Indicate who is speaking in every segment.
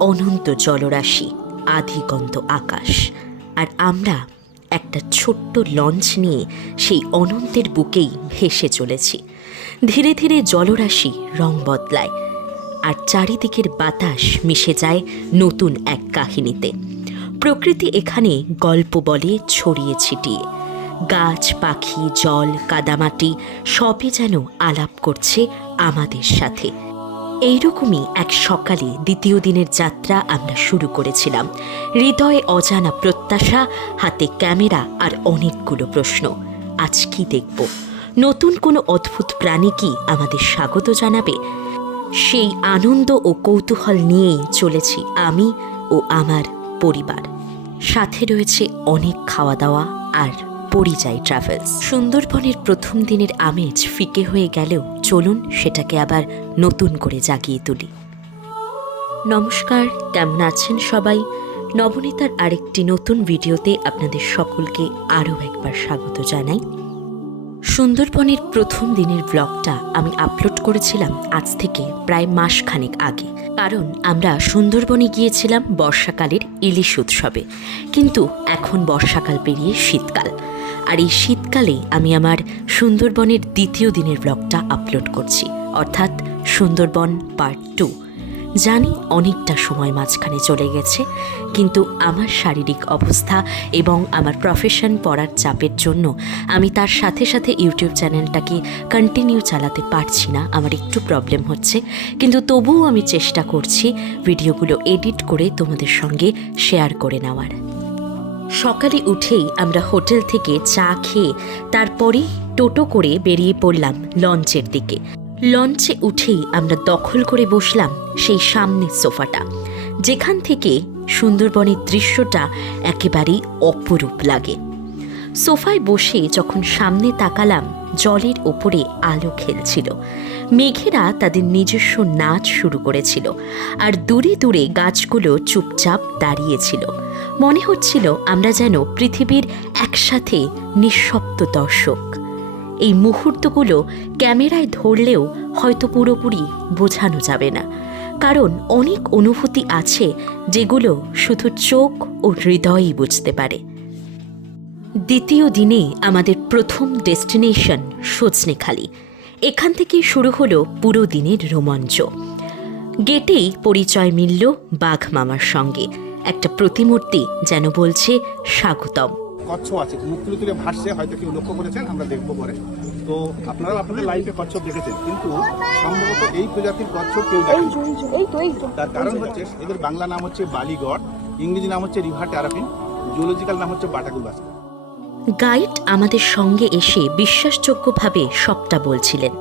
Speaker 1: অনন্ত জলরাশি, আধিগন্ত আকাশ। আর আমরা একটা ছোট্ট লঞ্চ নিয়ে সেই অনন্তের বুকেই ভেসে চলেছি। ধীরে ধীরে জলরাশি রং বদলায় আর চারিদিকের বাতাস মিশে যায় নতুন এক কাহিনীতে। প্রকৃতি এখানে গল্প বলে ছড়িয়ে ছিটিয়ে। গাছ, পাখি, জল, কাদামাটি সবই যেন আলাপ করছে আমাদের সাথে। এইরকমই এক সকালে দ্বিতীয় দিনের যাত্রা আমরা শুরু করেছিলাম। হৃদয়ে অজানা প্রত্যাশা, হাতে ক্যামেরা আর অনেকগুলো প্রশ্ন। আজ কি দেখব? নতুন কোনো অদ্ভুত প্রাণী কি আমাদের স্বাগত জানাবে? সেই আনন্দ ও কৌতূহল নিয়েই চলেছি আমি ও আমার পরিবার। সাথে রয়েছে অনেক খাওয়া দাওয়া আর পরিযায়ী ট্রাভেলস সুন্দরবনের প্রথম দিনের আমেজ ফিকে হয়ে গেলেও চলুন সেটাকে আবার নতুন করে জাগিয়ে তুলি। নমস্কার, কেমন আছেন সবাই? নবনীতার আরেকটি নতুন ভিডিওতে আপনাদের সকলকে আরও একবার স্বাগত জানাই। সুন্দরবনের প্রথম দিনের ব্লগটা আমি আপলোড করেছিলাম আজ থেকে প্রায় মাসখানেক আগে। কারণ আমরা সুন্দরবনে গিয়েছিলাম বর্ষাকালের ইলিশ উৎসবে। কিন্তু এখন বর্ষাকাল পেরিয়ে শীতকাল। আর এই শীতকালে আমি আমার সুন্দরবনের দ্বিতীয় দিনের ব্লগটা আপলোড করছি। অর্থাৎ সুন্দরবন পার্ট টু। জানি অনেকটা সময় মাঝখানে চলে গেছে, কিন্তু আমার শারীরিক অবস্থা এবং আমার প্রফেশন পড়ার চাপের জন্য আমি তার সাথে সাথে ইউটিউব চ্যানেলটাকে কন্টিনিউ চালাতে পারছি না, আমার একটু প্রবলেম হচ্ছে। কিন্তু তবুও আমি চেষ্টা করছি ভিডিওগুলো এডিট করে তোমাদের সঙ্গে শেয়ার করে নেওয়ার। সকালে উঠেই আমরা হোটেল থেকে চা খেয়ে তারপরেই টোটো করে বেরিয়ে পড়লাম লঞ্চের দিকে। লঞ্চে উঠেই আমরা দখল করে বসলাম সেই সামনের সোফাটা। যেখান থেকে সুন্দরবনের দৃশ্যটা একেবারেই অপরূপ লাগে। সোফায় বসে যখন সামনে তাকালাম, জলের ওপরে আলো খেলছিল। মেঘেরা তাদের নিজস্ব নাচ শুরু করেছিল, আর দূরে দূরে গাছগুলো চুপচাপ দাঁড়িয়েছিল। মনে হচ্ছিল আমরা যেন পৃথিবীর একসাথে নিঃশব্দ দর্শক। এই মুহূর্তগুলো ক্যামেরায় ধরলেও হয়তো পুরোপুরি বোঝানো যাবে না। কারণ অনেক অনুভূতি আছে যেগুলো শুধু চোখ ও হৃদয়ই বুঝতে পারে। দ্বিতীয় দিনে আমাদের প্রথম ডেস্টিনেশন সজনেখালি। এখান থেকেই শুরু হলো পুরো দিনের রোমাঞ্চ। গেটেই পরিচয় মিলল বাঘ মামার সঙ্গে। একটা প্রতিমূর্তি যেন বলছে স্বাগতম।
Speaker 2: কচ্ছপ আছে মুখ তুলে তুলে ভাসছে হয়তো কেউ লক্ষ্য করেছেন আমরা দেখব পরে। তো আপনারা আপনাদের লাইফে কচ্ছপ দেখেছেন কিন্তু সম্ভবত এই প্রজাতির কচ্ছপ কেউ দেখেন।
Speaker 3: এই তো এই তো।
Speaker 2: তার কারণ হচ্ছে এদের বাংলা নাম হচ্ছে বালিগড় ইংরেজি নাম হচ্ছে রিভার ট্যারাফিন জুলজিক্যাল নাম হচ্ছে বাটাকুলাস
Speaker 1: গাইড আমাদের সঙ্গে এসে বিশ্বাসযোগ্যভাবে সবটা বলছিলেন।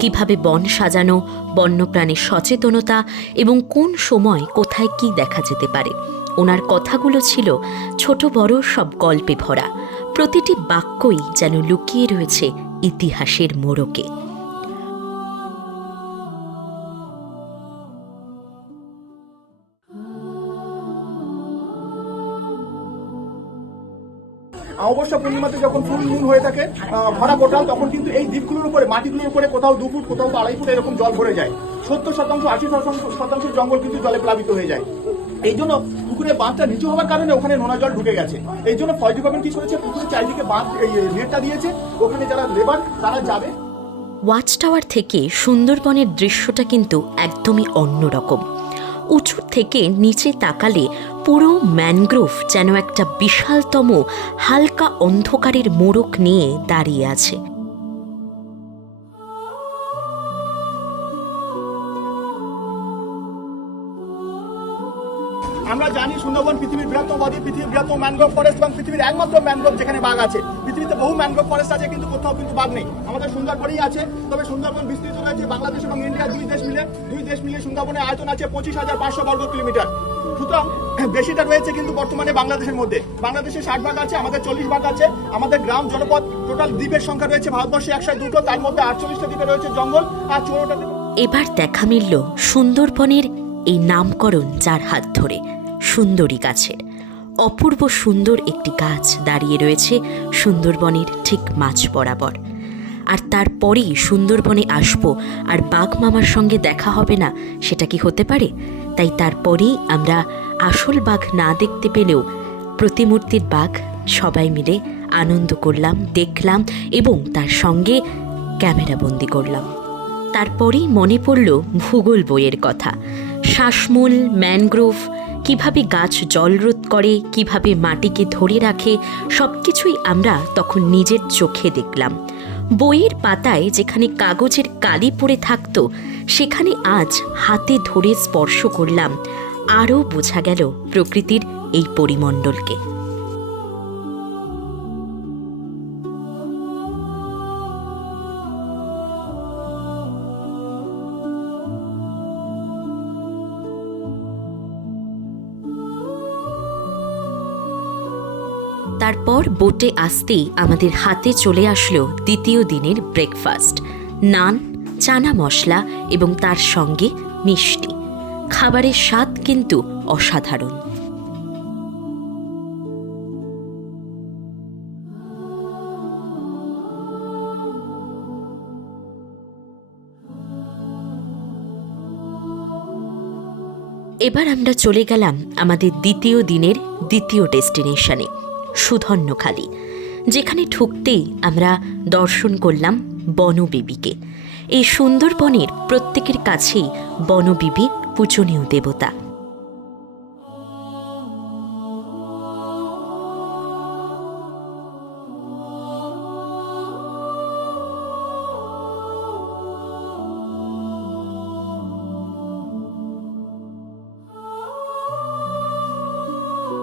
Speaker 1: কীভাবে বন সাজানো বন্যপ্রাণীর সচেতনতা এবং কোন সময় কোথায় কি দেখা যেতে পারে। ওনার কথাগুলো ছিল ছোট বড় সব গল্পে ভরা। প্রতিটি বাক্যই যেন লুকিয়ে রয়েছে ইতিহাসের মোড়কে।
Speaker 2: অবশ্য পূর্ণিমাতে যখন ফুল মুন হয়ে থাকে ভরা কোটাল, তখন কিন্তু এই দ্বীপগুলোর উপরে, মাটিগুলোর উপরে কোথাও দু ফুট, কোথাও আড়াই ফুট এরকম জল ভরে যায়। সত্তর শতাংশ, আশি শতাংশ শতাংশ জঙ্গল কিন্তু জলে প্লাবিত হয়ে যায়। এই জন্য পুকুরে বাঁধটা নিচু হওয়ার কারণে ওখানে নোনা জল ঢুকে গেছে। এই জন্য ফরেস্ট ডিপার্টমেন্ট কি করেছে? পুকুরের চারিদিকে বাঁধ, এই নেটটা দিয়েছে। ওখানে যারা লেবার তারা যাবে।
Speaker 1: ওয়াচ টাওয়ার থেকে সুন্দরবনের দৃশ্যটা কিন্তু একদমই অন্যরকম। উঁচু থেকে নিচে তাকালে পুরো ম্যানগ্রোভ যেন একটা বিশালতম, হালকা অন্ধকারের মোড়ক নিয়ে দাঁড়িয়ে আছে।
Speaker 2: ম্যানগ্রোভ ফরেস্ট এবং পৃথিবীর একমাত্র ম্যানগ্রোভ যেখানে বাঘ আছে। পৃথিবীতে বহু ম্যানগ্রোভ ফরেস্ট আছে, কিন্তু কোথাও কিন্তু বাঘ নেই। আমাদের সুন্দরবনই আছে, তবে সুন্দরবন বিস্তৃত রয়েছে। বাংলাদেশ এবং ইন্ডিয়া দুই দেশ মিলে, দুই দেশ মিলে সুন্দরবনের আয়তন আছে পঁচিশ হাজার পাঁচশো বর্গ কিলোমিটার। সুতরাং বেশিটা রয়েছে কিন্তু বর্তমানে বাংলাদেশের মধ্যে। বাংলাদেশে ষাট ভাগ আছে, আমাদের চল্লিশ ভাগ আছে। আমাদের গ্রাম জনপদ টোটাল দ্বীপের সংখ্যা রয়েছে ভারতবর্ষে একশো দুটো, তার মধ্যে আটচল্লিশটা দ্বীপে রয়েছে জঙ্গল আর চৌরোটা
Speaker 1: এবার দেখা মিলল সুন্দরবনের এই নামকরণ যার হাত ধরে, সুন্দরী গাছের। অপূর্ব সুন্দর একটি গাছ দাঁড়িয়ে রয়েছে সুন্দরবনের ঠিক মাঝ বরাবর। আর তারপরেই সুন্দরবনে আসব আর বাঘ মামার সঙ্গে দেখা হবে না, সেটা কি হতে পারে? তাই তারপরেই আমরা আসল বাঘ না দেখতে পেলেও প্রতিমূর্তির বাঘ সবাই মিলে আনন্দ করলাম, দেখলাম এবং তার সঙ্গে ক্যামেরাবন্দি করলাম। তারপরেই মনে পড়ল ভূগোল বইয়ের কথা। শ্বাসমূল, ম্যানগ্রোভ কীভাবে গাছ জলরোধ করে, কীভাবে মাটিকে ধরে রাখে সব কিছুই আমরা তখন নিজের চোখে দেখলাম। বইয়ের পাতায় যেখানে কাগজের কালি পড়ে থাকত, সেখানে আজ হাতে ধরে স্পর্শ করলাম। আরও বোঝা গেল প্রকৃতির এই পরিমণ্ডলকে। তারপর বোটে আসতেই আমাদের হাতে চলে আসলো দ্বিতীয় দিনের ব্রেকফাস্ট। নান, চানা মশলা এবং তার সঙ্গে মিষ্টি। খাবারের স্বাদ কিন্তু অসাধারণ। এবার আমরা চলে গেলাম আমাদের দ্বিতীয় দিনের দ্বিতীয় ডেস্টিনেশনে। সুধন্যখালী। যেখানে ঢুকতেই আমরা দর্শন করলাম বনবিবিকে এই সুন্দরবনের প্রত্যেকের কাছেই বনবিবি পূজনীয় দেবতা।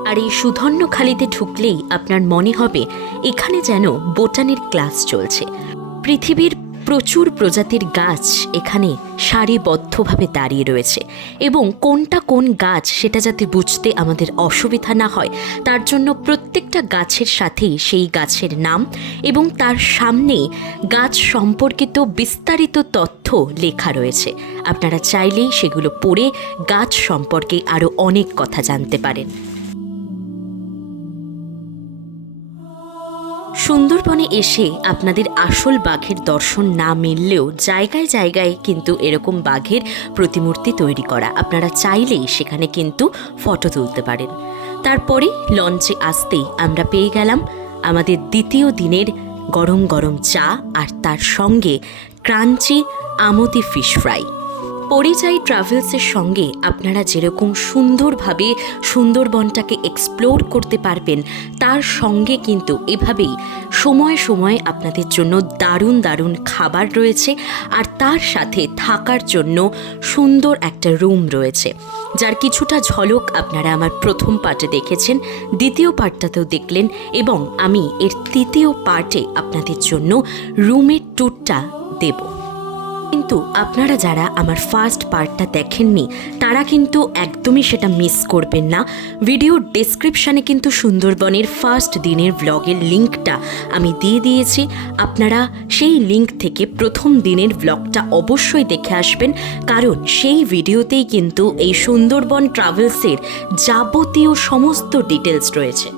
Speaker 1: আর এই সুধন্যখালিতে ঢুকলেই আপনার মনে হবে এখানে যেন বোটানির ক্লাস চলছে। পৃথিবীর প্রচুর প্রজাতির গাছ এখানে সারিবদ্ধভাবে দাঁড়িয়ে রয়েছে এবং কোনটা কোন গাছ সেটা যাতে বুঝতে আমাদের অসুবিধা না হয়, তার জন্য প্রত্যেকটা গাছের সাথেই সেই গাছের নাম এবং তার সামনেই গাছ সম্পর্কিত বিস্তারিত তথ্য লেখা রয়েছে। আপনারা চাইলেই সেগুলো পড়ে গাছ সম্পর্কে আরও অনেক কথা জানতে পারেন। সুন্দরবনে এসে আপনাদের আসল বাঘের দর্শন না মিললেও জায়গায় জায়গায় কিন্তু এরকম বাঘের প্রতিমূর্তি তৈরি করা। আপনারা চাইলেই সেখানে কিন্তু ফটো তুলতে পারেন। তারপরে লঞ্চে আসতেই আমরা পেয়ে গেলাম আমাদের দ্বিতীয় দিনের গরম গরম চা আর তার সঙ্গে ক্রাঞ্চি আমতি ফিশ ফ্রাই। পরিযায়ী ট্রাভেলসের সঙ্গে আপনারা যেরকম সুন্দরভাবে সুন্দরবনটাকে এক্সপ্লোর করতে পারবেন, তার সঙ্গে কিন্তু এভাবেই সময় সময় আপনাদের জন্য দারুণ দারুণ খাবার রয়েছে আর তার সাথে থাকার জন্য সুন্দর একটা রুম রয়েছে। যার কিছুটা ঝলক আপনারা আমার প্রথম পার্টে দেখেছেন, দ্বিতীয় পার্টটাতেও দেখলেন এবং আমি এর তৃতীয় পার্টে আপনাদের জন্য রুমের ট্যুরটা দেবো। কিন্তু আপনারা যারা আমার ফার্স্ট পার্টটা দেখেননি, তারা কিন্তু একদমই সেটা মিস করবেন না। ভিডিওর ডেসক্রিপশানে কিন্তু সুন্দরবনের ফার্স্ট দিনের ব্লগের লিঙ্কটা আমি দিয়ে দিয়েছি। আপনারা সেই লিঙ্ক থেকে প্রথম দিনের ব্লগটা অবশ্যই দেখে আসবেন, কারণ সেই ভিডিওতেই কিন্তু এই সুন্দরবন ট্রাভেলসের যাবতীয় সমস্ত ডিটেলস রয়েছে।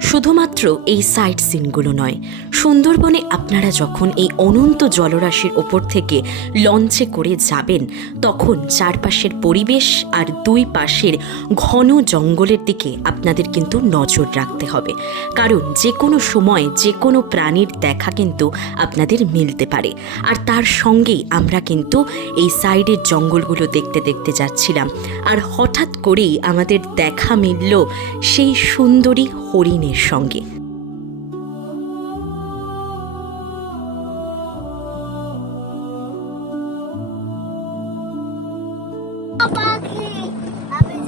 Speaker 1: শুধুমাত্র এই সাইট সিনগুলো নয়, সুন্দরবনে আপনারা যখন এই অনন্ত জলরাশির ওপর থেকে লঞ্চে করে যাবেন, তখন চারপাশের পরিবেশ আর দুই পাশের ঘন জঙ্গলের দিকে আপনাদের কিন্তু নজর রাখতে হবে। কারণ যে কোনো সময় যে কোনো প্রাণীর দেখা কিন্তু আপনাদের মিলতে পারে। আর তার সঙ্গেই আমরা কিন্তু এই সাইডের জঙ্গলগুলো দেখতে দেখতে যাচ্ছিলাম। আর হঠাৎ করেই আমাদের দেখা মিলল সেই সুন্দরী হরিণের সঙ্গে।
Speaker 3: আমি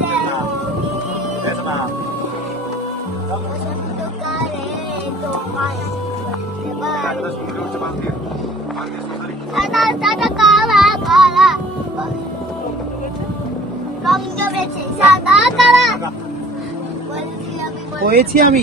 Speaker 4: হয়েছি আমি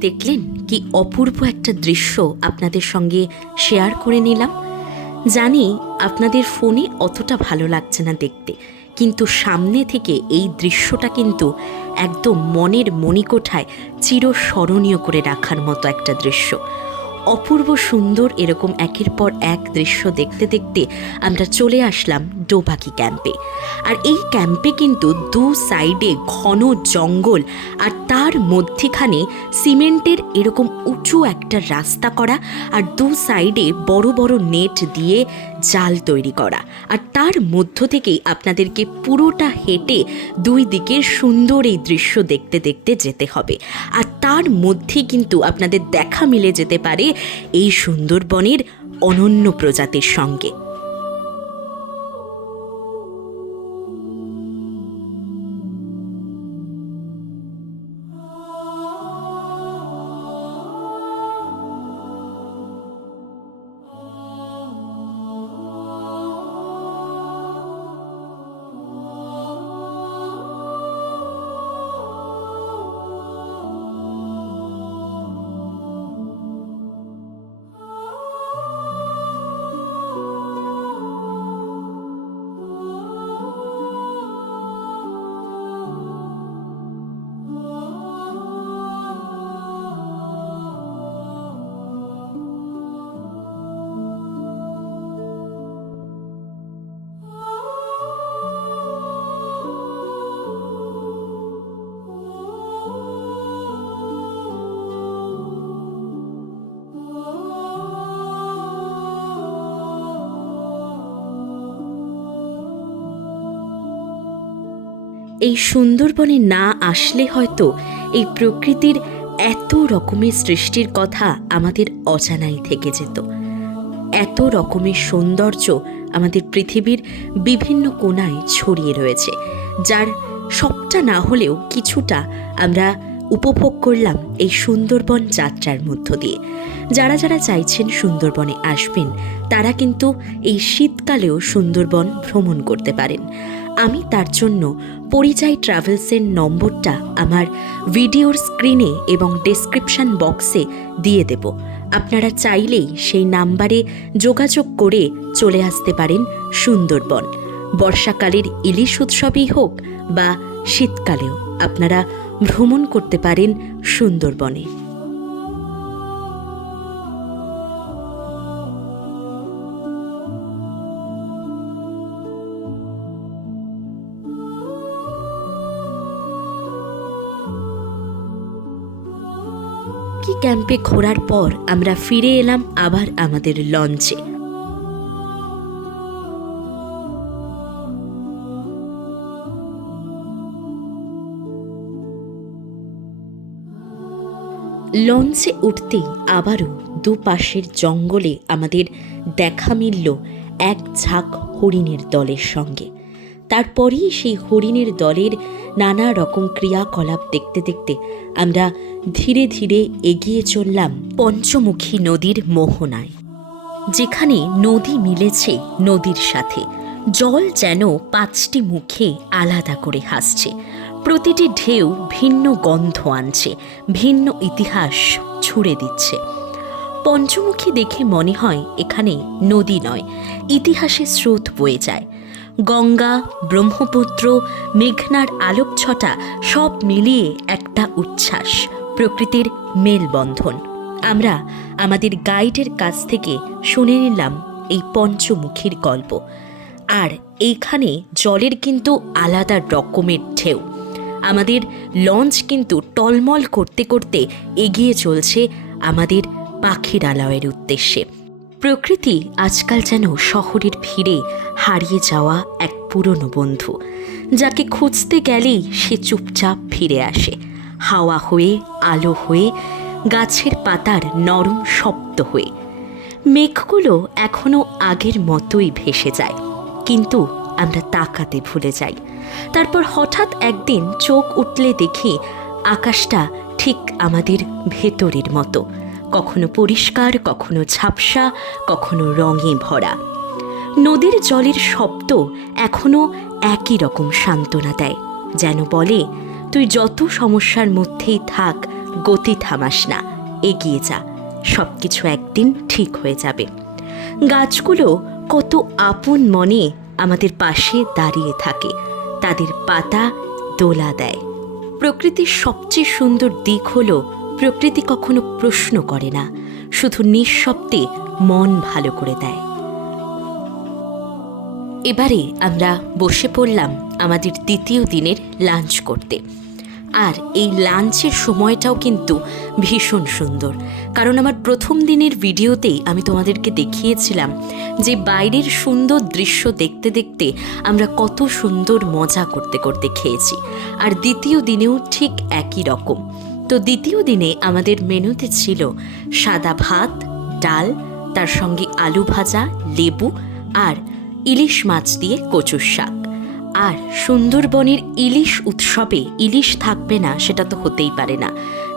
Speaker 1: দেখলেন কি অপূর্ব একটা দৃশ্য আপনাদের সঙ্গে শেয়ার করে নিলাম। জানি আপনাদের ফোনে অতটা ভালো লাগছে না দেখতে। কিন্তু সামনে থেকে এই দৃশ্যটা কিন্তু একদম মনের মণিকোঠায় চিরস্মরণীয় করে রাখার মতো একটা দৃশ্য। অপূর্ব সুন্দর এরকম একের পর এক দৃশ্য দেখতে দেখতে আমরা চলে আসলাম ডোবাকি ক্যাম্পে। আর এই ক্যাম্পে কিন্তু দু সাইডে ঘন জঙ্গল আর তার মধ্যেখানে সিমেন্টের এরকম উঁচু একটা রাস্তা করা আর দু সাইডে বড় বড় নেট দিয়ে জাল তৈরি করা। আর তার মধ্য থেকেই আপনাদেরকে পুরোটা হেঁটে দুই দিকের সুন্দর এই দৃশ্য দেখতে দেখতে যেতে হবে। আর তার মধ্যে কিন্তু আপনাদের দেখা মিলে যেতে পারে এই সুন্দরবনের অনন্য প্রজাতির সঙ্গে। এই সুন্দরবনে না আসলে হয়তো এই প্রকৃতির এত রকমের সৃষ্টির কথা আমাদের অজানাই থেকে যেত। এত রকমের সৌন্দর্য আমাদের পৃথিবীর বিভিন্ন কোণায় ছড়িয়ে রয়েছে, যার সবটা না হলেও কিছুটা আমরা উপভোগ করলাম এই সুন্দরবন যাত্রার মধ্য দিয়ে। যারা যারা চাইছেন সুন্দরবনে আসবেন, তারা কিন্তু এই শীতকালেও সুন্দরবন ভ্রমণ করতে পারেন। আমি তার জন্য পরিচয় ট্রাভেলসের নম্বরটা আমার ভিডিওর স্ক্রিনে এবং ডেসক্রিপশন বক্সে দিয়ে দেব। আপনারা চাইলেই সেই নাম্বারে যোগাযোগ করে চলে আসতে পারেন সুন্দরবন। বর্ষাকালের ইলিশ উৎসবই হোক বা শীতকালেও আপনারা ভ্রমণ করতে পারেন সুন্দরবনে। ক্যাম্পে ঘোরার পর আমরা ফিরে এলাম আবার আমাদের লঞ্চে। লঞ্চে উঠতেই আবারও দুপাশের জঙ্গলে আমাদের দেখা মিলল এক ঝাঁক হরিণের দলের সঙ্গে। তারপরেই সেই হরিণের দলের নানা রকম ক্রিয়াকলাপ দেখতে দেখতে আমরা ধীরে ধীরে এগিয়ে চললাম পঞ্চমুখী নদীর মোহনায়। যেখানে নদী মিলেছে নদীর সাথে। জল যেন পাঁচটি মুখে আলাদা করে হাসছে। প্রতিটি ঢেউ ভিন্ন গন্ধ আনছে, ভিন্ন ইতিহাস ছুড়ে দিচ্ছে। পঞ্চমুখী দেখে মনে হয় এখানে নদী নয়, ইতিহাসের স্রোত বয়ে যায়। গঙ্গা, ব্রহ্মপুত্র, মেঘনার আলোকছটা সব মিলিয়ে একটা উচ্ছ্বাস, প্রকৃতির মেলবন্ধন। আমরা আমাদের গাইডের কাছ থেকে শুনে নিলাম এই পঞ্চমুখীর গল্প। আর এইখানে জলের কিন্তু আলাদা রকমের ঢেউ। আমাদের লঞ্চ কিন্তু টলমল করতে করতে এগিয়ে চলছে আমাদের পাখিরালয়ের উদ্দেশ্যে। প্রকৃতি আজকাল যেন শহরের ভিড়ে হারিয়ে যাওয়া এক পুরনো বন্ধু, যাকে খুঁজতে গেলেই সে চুপচাপ ফিরে আসে। হাওয়া হয়ে, আলো হয়ে, গাছের পাতার নরম শব্দ হয়ে। মেঘগুলো এখনও আগের মতোই ভেসে যায়, কিন্তু আমরা তাকাতে ভুলে যাই। তারপর হঠাৎ একদিন চোখ উঠলে দেখি আকাশটা ঠিক আমাদের ভেতরের মতো। কখনো পরিষ্কার, কখনো ঝাপসা, কখনো রঙে ভরা। নদীর জলের শব্দ এখনও একই রকম সান্ত্বনা দেয়, যেন বলে, তুই যত সমস্যার মধ্যেই থাক, গতি থামাস না, এগিয়ে যা সব কিছু একদিন ঠিক হয়ে যাবে। গাছগুলো কত আপন মনে আমাদের পাশে দাঁড়িয়ে থাকে, তাদের পাতা দোলা দেয়। প্রকৃতির সবচেয়ে সুন্দর দিক হলো প্রকৃতি কখনো প্রশ্ন করে না, শুধু নিঃশব্দে মন ভালো করে দেয়। এবারে আমরা বসে পড়লাম আমাদের দ্বিতীয় দিনের লাঞ্চ করতে। আর এই লাঞ্চের সময়টাও কিন্তু ভীষণ সুন্দর, কারণ আমার প্রথম দিনের ভিডিওতেই আমি তোমাদেরকে দেখিয়েছিলাম যে বাইরের সুন্দর দৃশ্য দেখতে দেখতে আমরা কত সুন্দর মজা করতে করতে খেয়েছি। আর দ্বিতীয় দিনেও ঠিক একই রকম। তো দ্বিতীয় দিনে আমাদের মেনুতে ছিল সাদা ভাত, ডাল, তার সঙ্গে আলু ভাজা, লেবু আর ইলিশ মাছ দিয়ে কচুর শাক। আর সুন্দরবনের ইলিশ উৎসবে ইলিশ থাকবে না, সেটা তো হতেই পারে না।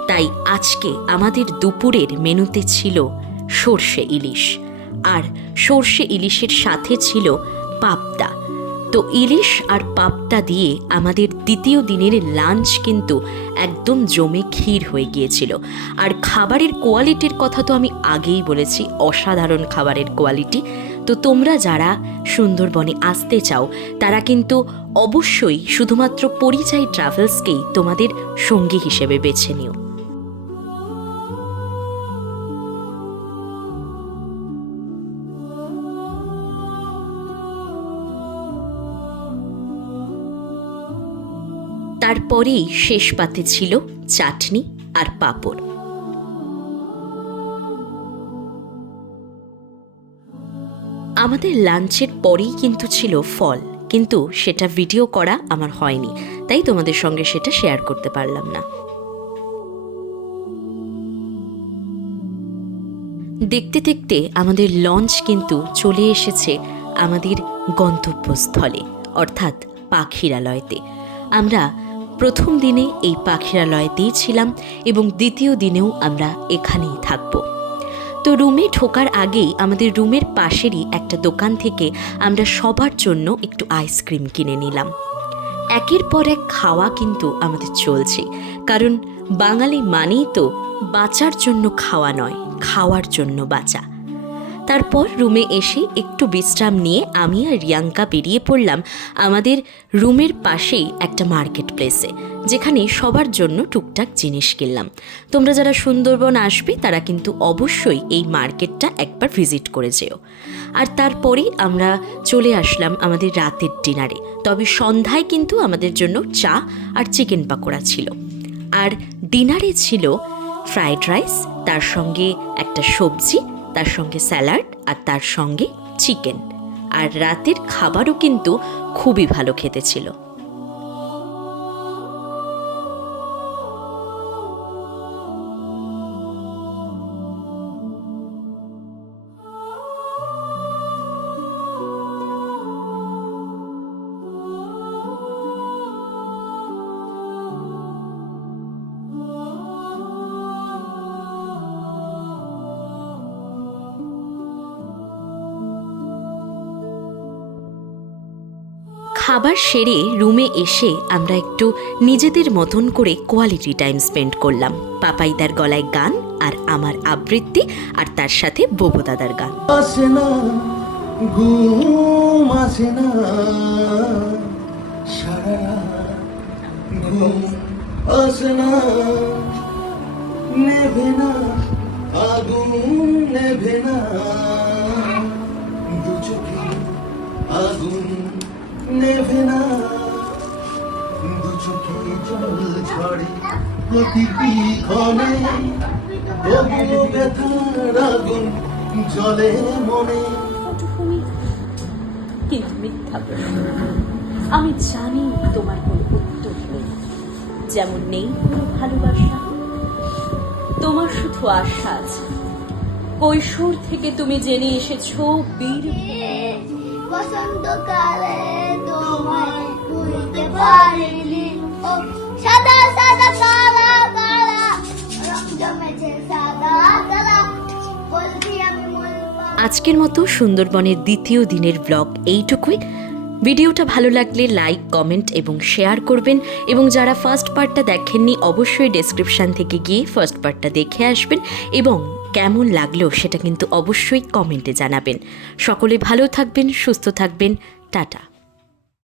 Speaker 1: তাই আজকে আমাদের দুপুরের মেনুতে ছিল সর্ষে ইলিশ। আর সর্ষে ইলিশের সাথে ছিল পাবদা। তো ইলিশ আর পাপটা দিয়ে আমাদের দ্বিতীয় দিনের লাঞ্চ কিন্তু একদম জমে ক্ষীর হয়ে গিয়েছিল। আর খাবারের কোয়ালিটির কথা তো আমি আগেই বলেছি, অসাধারণ খাবারের কোয়ালিটি। তো তোমরা যারা সুন্দরবনে আসতে চাও, তারা কিন্তু অবশ্যই শুধুমাত্র পরিযায়ী ট্রাভেলসকেই তোমাদের সঙ্গী হিসেবে বেছে নিও। তারপরেই শেষ পাতে ছিল চাটনি আর পাঁপড়। আমাদের লাঞ্চের পরেই কিন্তু ছিল ফল, কিন্তু সেটা ভিডিও করা আমার হয়নি, তাই তোমাদের সঙ্গে সেটা শেয়ার করতে পারলাম না। দেখতে দেখতে আমাদের লঞ্চ কিন্তু চলে এসেছে আমাদের গন্তব্যস্থলে, অর্থাৎ পাখিরালয়তে। আমরা প্রথম দিনে এই পাখিরালয়তেই ছিলাম এবং দ্বিতীয় দিনেও আমরা এখানেই থাকব। তো রুমে ঢোকার আগেই আমাদের রুমের পাশেরই একটা দোকান থেকে আমরা সবার জন্য একটু আইসক্রিম কিনে নিলাম। একের পর এক খাওয়া কিন্তু আমাদের চলছে। কারণ বাঙালি মানেই তো বাঁচার জন্য খাওয়া নয়, খাওয়ার জন্য বাঁচা। তারপর রুমে এসে একটু বিশ্রাম নিয়ে আমি আর রিয়াঙ্কা বেরিয়ে পড়লাম আমাদের রুমের পাশেই একটা মার্কেট প্লেসে যেখানে সবার জন্য টুকটাক জিনিস কিনলাম। তোমরা যারা সুন্দরবন আসবে, তারা কিন্তু অবশ্যই এই মার্কেটটা একবার ভিজিট করে যেও। আর তারপরেই আমরা চলে আসলাম আমাদের রাতের ডিনারে। তবে সন্ধ্যায় কিন্তু আমাদের জন্য চা আর চিকেন পাকোড়া ছিল। আর ডিনারে ছিল ফ্রাইড রাইস, তার সঙ্গে একটা সবজি তার সঙ্গে স্যালাড আর তার সঙ্গে চিকেন। আর রাতের খাবারও কিন্তু খুবই ভালো খেতে ছিল। খাবার সেরে রুমে এসে আমরা একটু নিজেদের মতন করে কোয়ালিটি টাইম স্পেন্ড করলাম। পাপাই তার গলায় গান আর আমার আবৃত্তি আর তার সাথে বোবো দাদার গান।
Speaker 4: আগুন নেভে না। জল প্রতিটি ব্যথার আগুন জলে মনে।
Speaker 1: কিন্তু মিথ্যা আমি জানি তোমার কোনো উত্তর নেই। যেমন নেই কোনো ভালোবাসা, তোমার শুধু আশা আছে। কৈশোর থেকে তুমি জেনে এসেছ বীর।
Speaker 3: বসন্তকালে তোমায় ও, সাদা সাদা কালা কালা, রং জমেছে সাদা, কালা। বলছি আমি
Speaker 1: আজকের মতো সুন্দরবনের দ্বিতীয় দিনের ব্লগ এইটুকুই। ভিডিওটা ভালো লাগলে লাইক, কমেন্ট এবং শেয়ার করবেন এবং যারা ফার্স্ট পার্টটা দেখেননি, অবশ্যই ডেসক্রিপশন থেকে গিয়ে ফার্স্ট পার্টটা দেখে আসবেন এবং কেমন লাগল সেটা কিন্তু অবশ্যই কমেন্টে জানাবেন। সকলে ভালো থাকবেন সুস্থ থাকবেন। টাটা।